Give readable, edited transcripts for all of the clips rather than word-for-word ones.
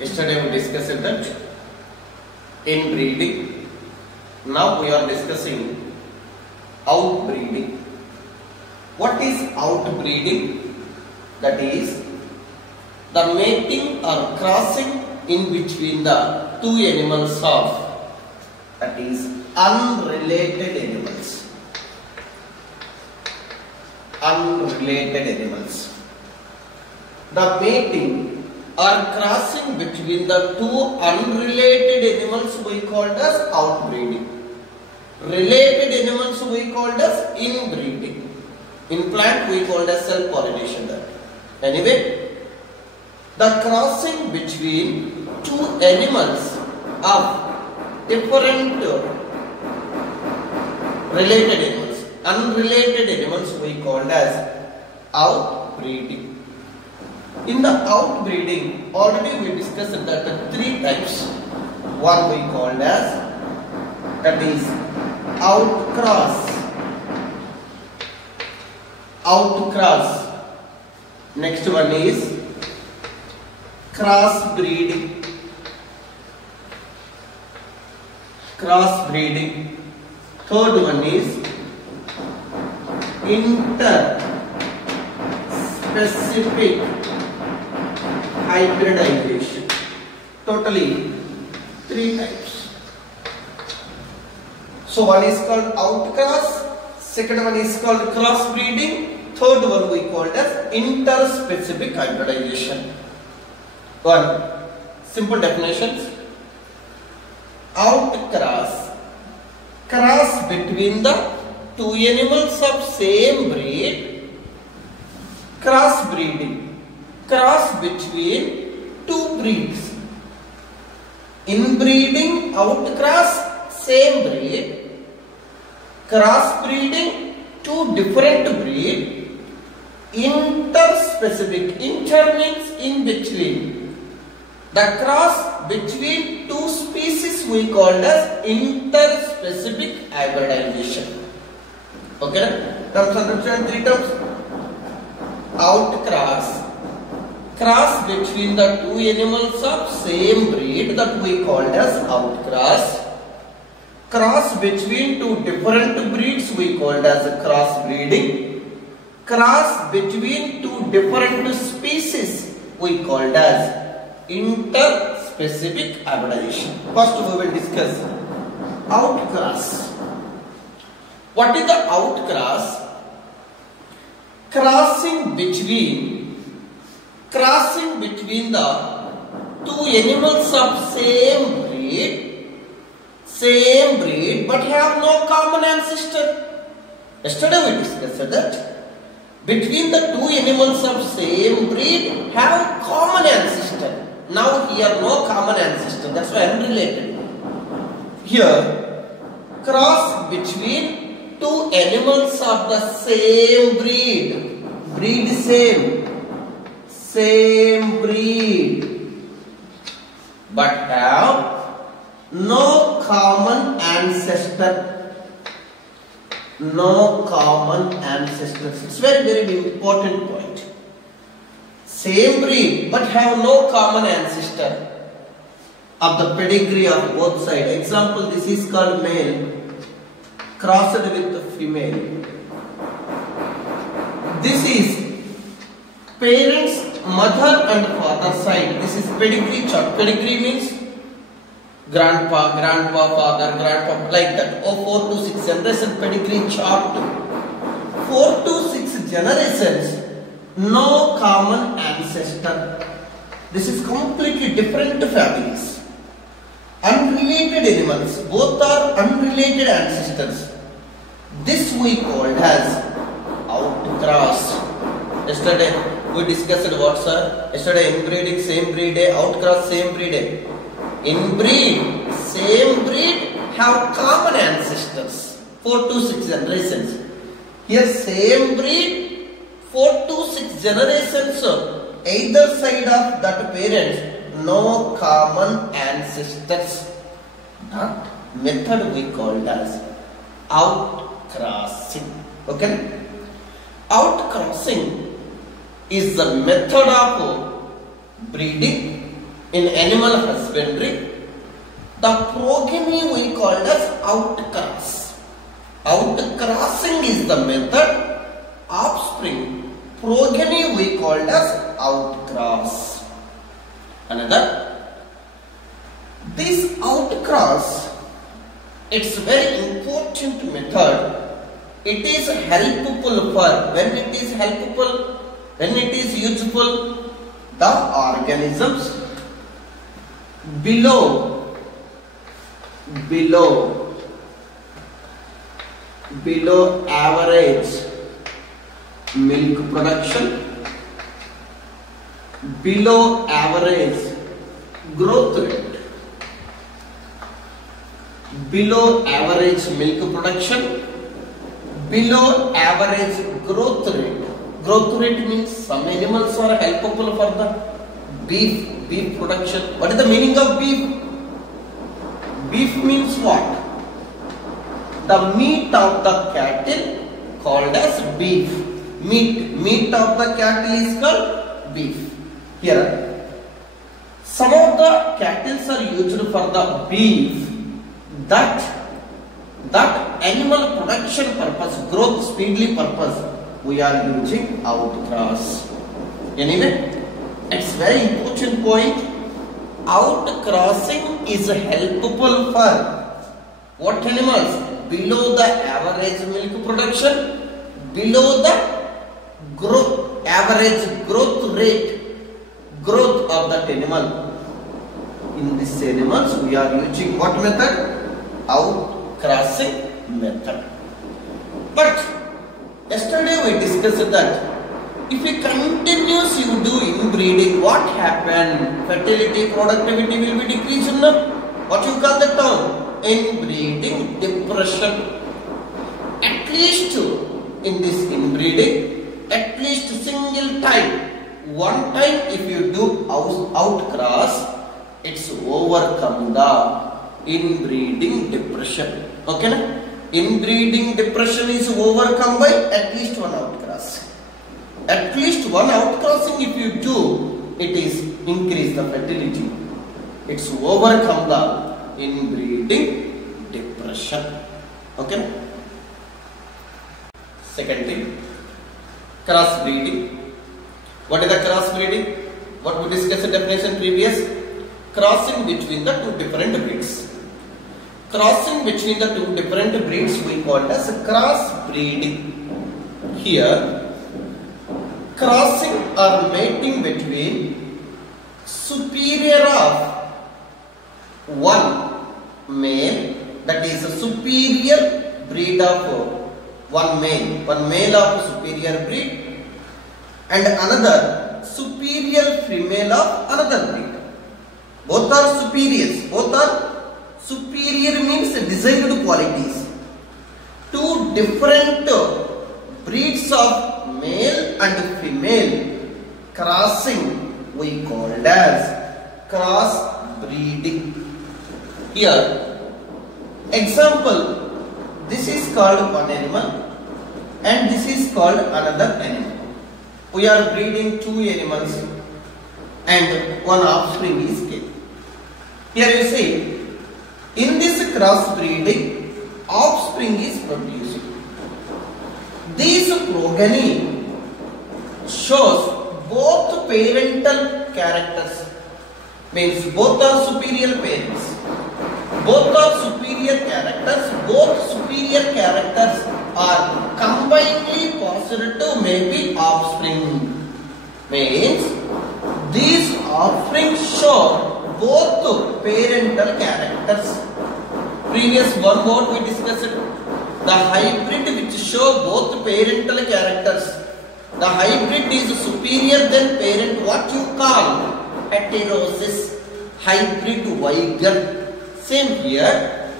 Yesterday we discussed that inbreeding. Now we are discussing outbreeding. What is outbreeding? That is the mating or crossing in between the two animals of, that is, unrelated animals. Unrelated animals. The mating or crossing between the two unrelated animals we called as outbreeding. Related animals we called as inbreeding. In plant we called as self-pollination. Anyway, the crossing between two animals of different related animals, unrelated animals we called as outbreeding. In the outbreeding, already we discussed that the three types. One we called as, that is, outcross. Outcross. Next one is crossbreeding. Crossbreeding. Third one is interspecific hybridization. Totally three types. So one is called outcross, second one is called crossbreeding, third one we called as interspecific hybridization. One simple definitions. Outcross, cross between the two animals of same breed. Crossbreeding, cross between two breeds. Inbreeding, outcross, same breed. Crossbreeding, two different breed. Interspecific, inter means in between. The cross between two species we called as interspecific hybridization. Okay? Terms understand three terms. Outcross, cross between the two animals of same breed, that we called as outcross. Cross between two different breeds we called as crossbreeding. Cross between two different species we called as interspecific hybridization. First we will discuss outcross. What is the outcross? Crossing between the two animals of same breed but have no common ancestor. Yesterday we discussed that between the two animals of same breed have common ancestor. Now here no common ancestor, that's why unrelated. Here cross between two animals of the same breed, same breed, but have no common ancestor. No common ancestors. It's very important point. Same breed but have no common ancestor of the pedigree of both sides. Example, this is called male crossed with the female. This is parents, mother and father side. This is pedigree chart. Pedigree means grandpa, father, grandpa, like that. 4 to 6 generation pedigree chart. 4 to 6 generations, no common ancestor. This is completely different families. Unrelated animals, both are unrelated ancestors. This we called as outcross. Yesterday we discussed what, sir? Yesterday inbreeding, same breed, outcross, same breed. Inbreed, same breed, have common ancestors. 4 to 6 generations. Here same breed, 4 to 6 generations, either side of that parents, no common ancestors. That method we called as outcrossing. Okay? Outcrossing is the method of breeding in animal husbandry, the progeny we called as outcross. Outcrossing is the method. Offspring, progeny we called as outcross. Another, this outcross, it's very important method. It is helpful for, when it is helpful, when it is useful, the organisms below average milk production, below average growth rate, below average milk production, below average growth rate. Growth rate means some animals are helpful for the beef production. What is the meaning of beef? Beef means what? The meat of the cattle called as beef. Meat of the cattle is called beef. Here, some of the cattle are used for the beef. That animal production purpose, growth speedily purpose, we are using outcross. Anyway, it's very important point. Outcrossing is helpful for what animals? Below the average milk production, below the average growth rate, growth of that animal. In these animals, we are using what method? Outcrossing method. But yesterday we discussed that if we continuous you do inbreeding, what happened? Fertility, productivity will be decreased. No? What you call the term? Inbreeding depression. At least in this inbreeding, at least single time, one time if you do outcross, it's overcome the inbreeding depression. Okay na? Inbreeding depression is overcome by at least one outcross. At least one outcrossing if you do, it is increase the fertility. It's overcome the inbreeding depression. Okay. Second thing, crossbreeding. What is the crossbreeding? What we discussed in definition previous? Crossing between the two different breeds. Crossing between the two different breeds we call as crossbreeding. Here, crossing or mating between superior of one male, that is a superior breed of one male of superior breed, and another superior female of another breed. Both are superiors. Both are superior means desired qualities. Two different breeds of male and female crossing we called as cross breeding. Here, example, this is called one animal and this is called another animal. We are breeding two animals and one offspring is given. Here you see, in this cross breeding, offspring is produced. This progeny shows both parental characters, means both are superior parents, both are superior characters, both superior characters are combinedly positive maybe offspring. Means these offspring show both parental characters. Previous one word we discussed, the hybrid which show both parental characters. The hybrid is superior than parent. What you call heterosis, hybrid vigor. Same here.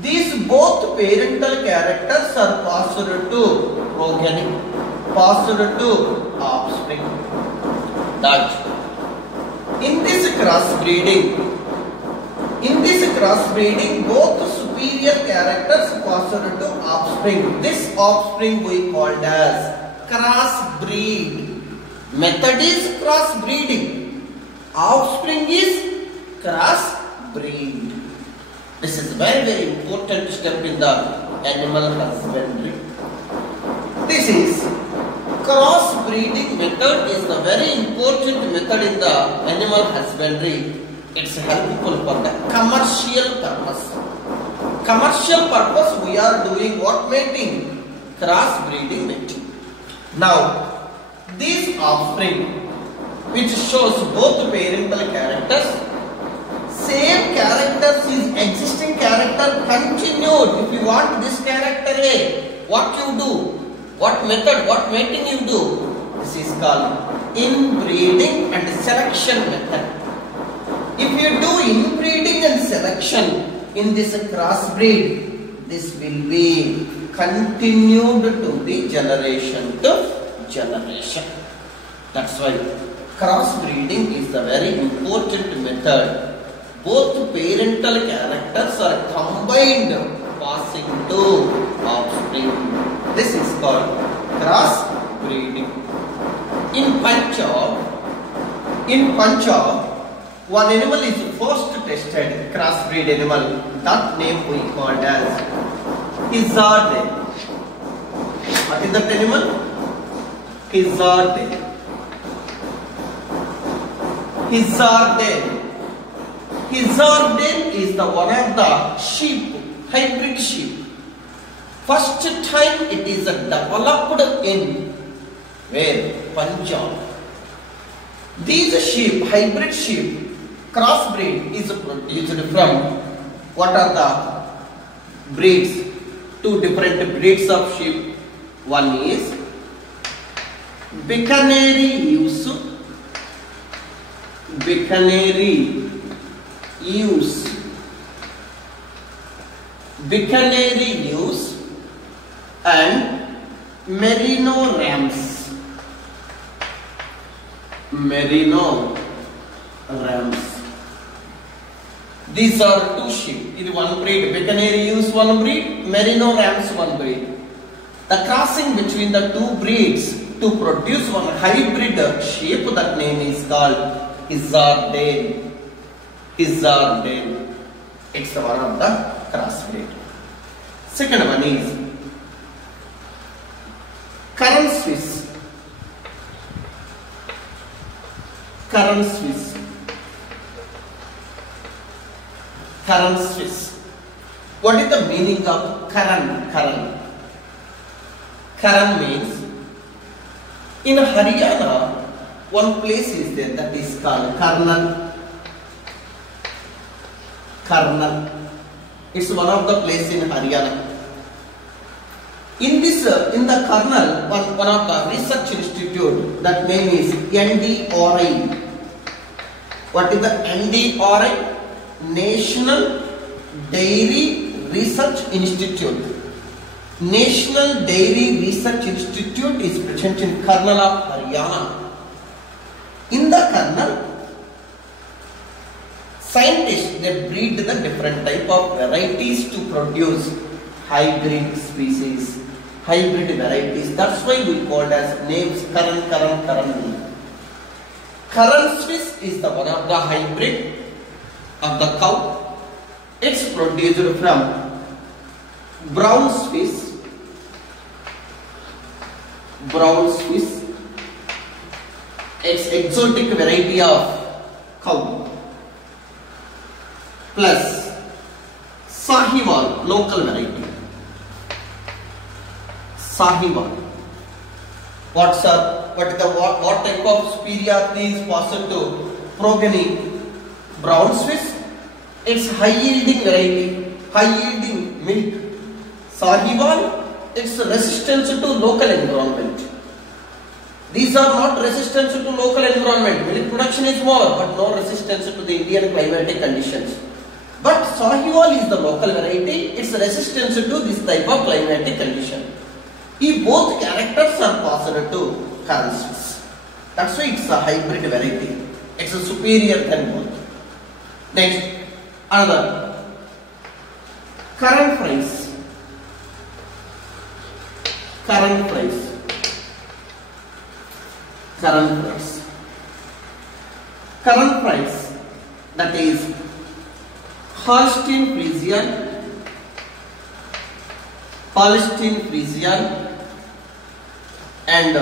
These both parental characters are passed to progeny, passed to offspring. That in this crossbreeding, both superior characters passed to offspring. This offspring we called as crossbreed. Method is crossbreeding. Offspring is cross breed. This is very important step in the animal husbandry. This is cross breeding method is the very important method in the animal husbandry. It's helpful for the commercial purpose. Commercial purpose we are doing what mating? Cross breeding mating. Now these offspring which shows both parental characters, same characters is existing character continued. If you want this character A, what you do? What method, what mating you do? This is called inbreeding and selection method. If you do inbreeding and selection in this crossbreed, this will be continued to the generation to generation. That's why crossbreeding is the very important method. Both parental characters are combined, passing to offspring. This is called crossbreeding. In Punjab, one animal is first tested, crossbreed animal. That name we called as Hizarde. What is that animal? Hizarde. Hizarde is the one of the sheep, hybrid sheep. First time it is developed in where? Punjab. These sheep, hybrid sheep, crossbreed is produced from what are the breeds? Two different breeds of sheep. One is Bikaneri Ewes. Bikaneri Ewes and Merino Rams. These are two sheep. It is one breed. Bikaneri Ewes one breed, Merino Rams one breed. The crossing between the two breeds to produce one hybrid sheep, that name is called Hizarde. It's one of the crossbreed. Second one is Current Swiss. What is the meaning of Karan? Karan means in Haryana, one place is there that is called Karnal. It's one of the places in Haryana. In the Karnal, one of the research institute, that name is NDRI. What is the NDRI? National Dairy Research Institute. National Dairy Research Institute is present in Karnal of Haryana. In the Karnal, scientists they breed the different type of varieties to produce hybrid species, hybrid varieties. That's why we called as names Karan. Karan Swiss is the one of the hybrid of the cow. It's produced from brown Swiss. It's exotic variety of cow plus Sahiwal, local variety. Sahiwal. What type of superiority is passed to progeny? Brown Swiss. It's high yielding variety, high yielding milk. Sahiwal, it's resistance to local environment. These are not resistance to local environment. Milk production is more, but no resistance to the Indian climatic conditions. But Sahiwal is the local variety. It's resistance to this type of climatic condition. If both characters are passed to Karan Swiss, that's why it's a hybrid variety. It's a superior than both. Next, another Current Fries. current price, that is Holstein Friesian and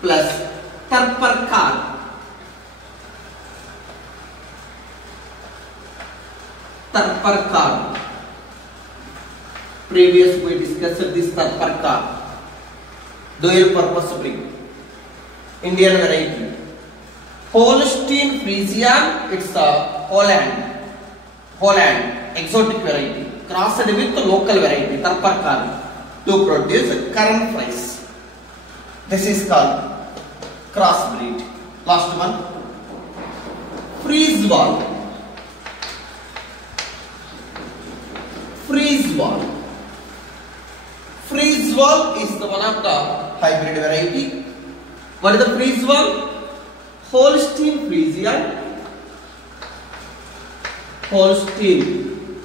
plus Tarparkar. Previous we discussed this Tarparkar, dual purpose spring, Indian variety. Holstein Friesian, it's a Holland exotic variety crossed with local variety Tarparkar to produce current price. This is called crossbreed. Last one, Frieswald. Frieswald is the one of the hybrid variety. What is the Frieswald? Holstein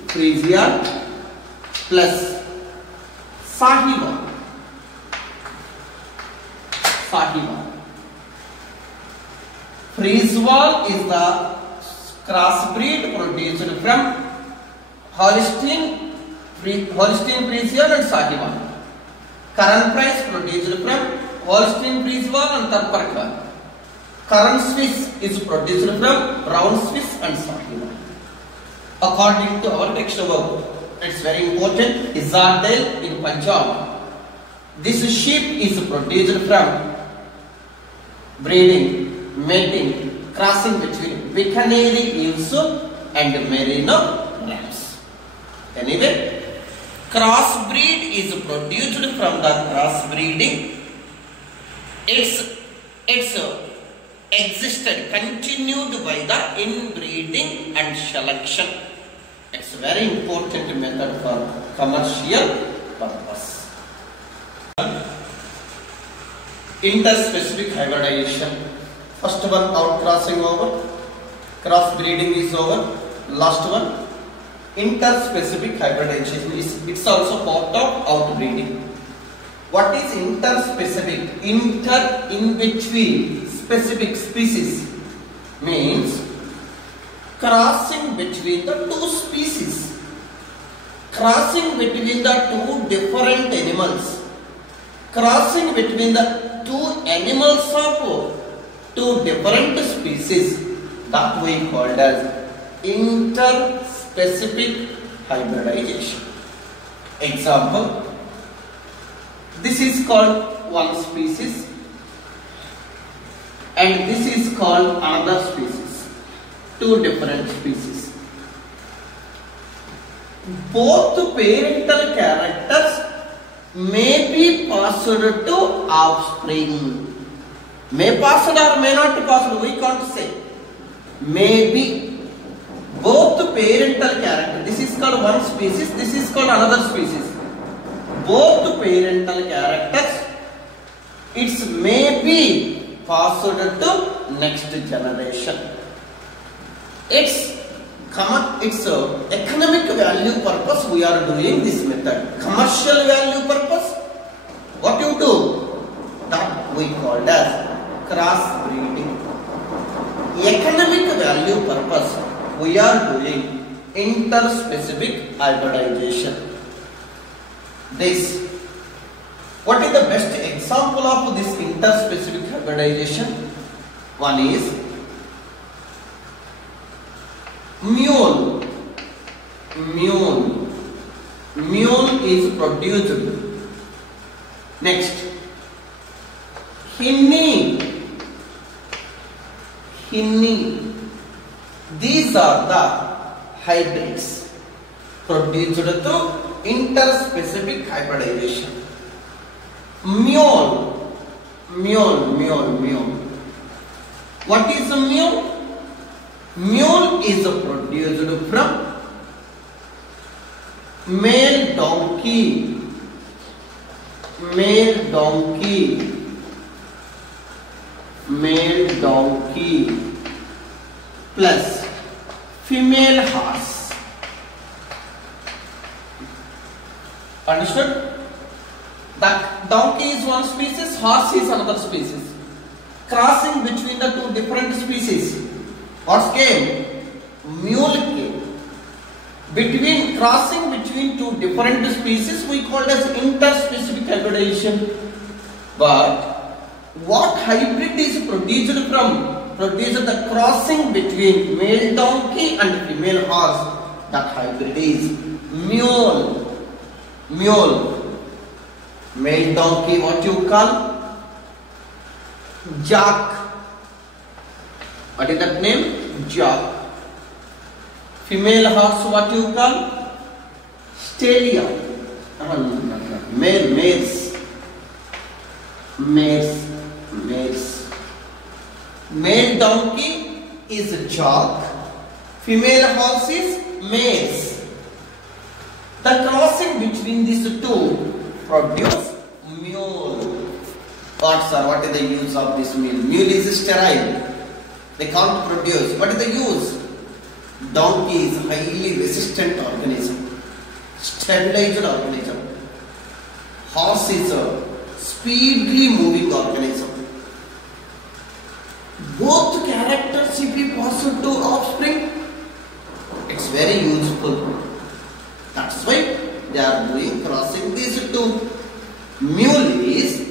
Friesian plus Sahiwal. Frieswald is the crossbreed produced from Holstein Friesian and Sahiwal. Current price produced from Holstein Friesian and Tarparkar. Current Swiss is produced from Brown Swiss and Sahiwal. According to our textbook, it's very important. Izardale in Punjab. This sheep is produced from breeding, mating, crossing between Canary ewes and Merino rams. Anyway, crossbreed is produced from the crossbreeding. It's existed, continued by the inbreeding and selection. It's a very important method for commercial purpose. Interspecific hybridization. First one, outcrossing over, crossbreeding is over. Last one, interspecific hybridization it's also part of outbreeding. What is interspecific? Inter, in between, specific species means crossing between the two species, crossing between the two different animals, crossing between the two animals of two different species, that we called as interspecific hybridization. Example, this is called one species and this is called another species, two different species. Both parental characters may be passed to offspring. May passed or may not passed, we can't say. May be. Both parental characters, this is called one species, this is called another species. Both parental characters, it may be passed to next generation. It's economic value purpose we are doing this method. Commercial value purpose, what you do? That we call as crossbreeding. Economic value purpose, we are doing interspecific hybridization. This, what is the best example of this interspecific hybridization? One is mule. Mule is produced. Next, hinny. These are the hybrids produced through interspecific hybridization. Mule. What is a mule? Mule is produced from male donkey plus female horse. Understood? The donkey is one species, horse is another species. Crossing between the two different species, What came? Mule came. Between crossing between two different species, we call as interspecific hybridization. But what hybrid is produced from? Produced the crossing between male donkey and female horse. That hybrid is mule. Mule. Male donkey, what you call? Jack. What is that name? Jack. Female horse, what you call? Stallion. Mares. Male donkey is a jock. Female horse is mares. The crossing between these two produce mule. What sir? What is the use of this mule? Mule is sterile. They can't produce. What is the use? Donkey is highly resistant organism, stabilized organism. Horse is a speedily moving organism. Both characters if we pass to offspring, it's very useful. That's why they are doing crossing these two. Mule is,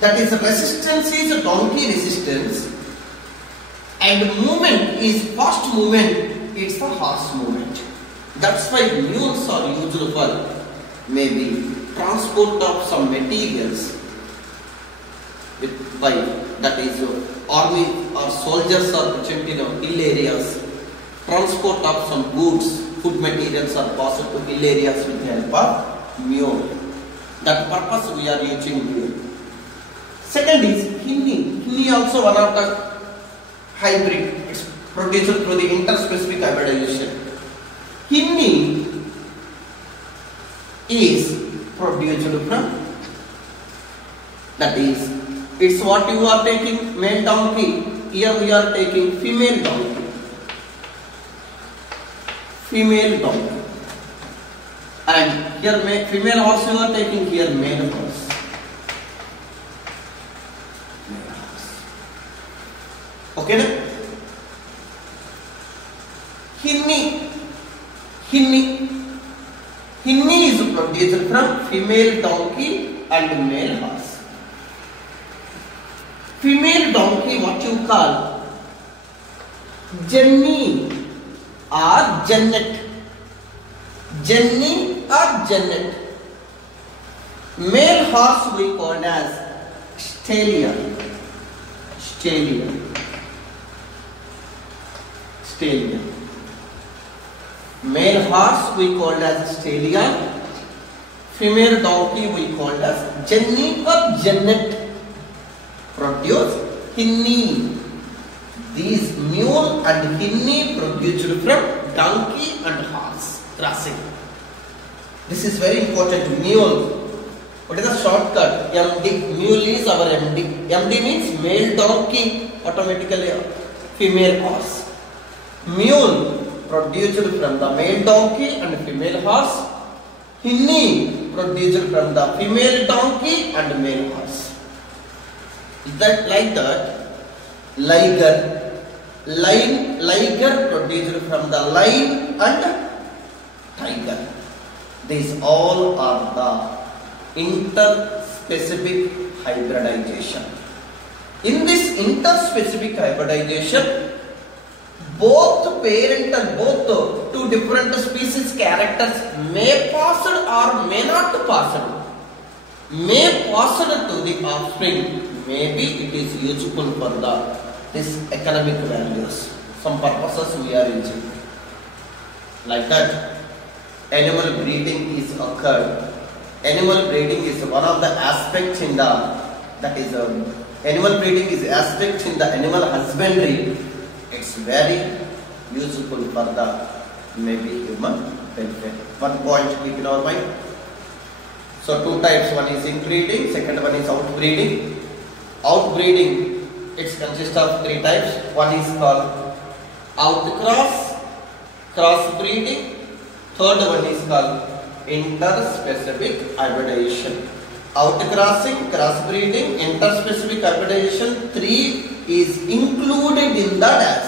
that is resistance is donkey resistance, and movement is fast movement, it's a horse movement. That's why mules are used for maybe transport of some materials by, that is army or soldiers are present in hill areas. Transport of some goods, food materials are passed to hill areas with the help of mule. That purpose we are using mule. Second is hinny. Hinny also one of the hybrid. It's produced through the interspecific hybridization. Hinny is produced from, that is, it's what you are taking male donkey. Here we are taking female donkey. Female donkey. And here female horse you are taking, here male horse. Okay, na? Hinny is produced from female donkey and male horse. Female donkey, what you call? Jenny or Janet. Jenny or Janet. Male horse we call as stallion. Stallion. Male horse we called as stallion. Female donkey we called as Jenny or Janet. Produce hinny. These mule and hinny produced from donkey and horse crossing. This is very important. Mule. What is the shortcut? MD. Mule is our MD. MD means male donkey, automatically female horse. Mule produced from the male donkey and female horse. Hinny produced from the female donkey and male horse. Is that like that? Liger. Liger produced from the lion and tiger. These all are the interspecific hybridization. In this interspecific hybridization, both parent and both two different species characters may pass or may not pass. May pass to the offspring. Maybe it is useful for this economic values. Some purposes we are using. Like that, animal breeding is occurred. Animal breeding is one of the aspects in the, that is animal breeding is aspect in the animal husbandry. It's very useful for the maybe human welfare. One point keep in our mind. So two types, one is inbreeding, second one is outbreeding. Outbreeding, it consists of three types. One is called outcross, crossbreeding. Third one is called interspecific hybridization. Outcrossing, crossbreeding, interspecific hybridization, three is included in the dash.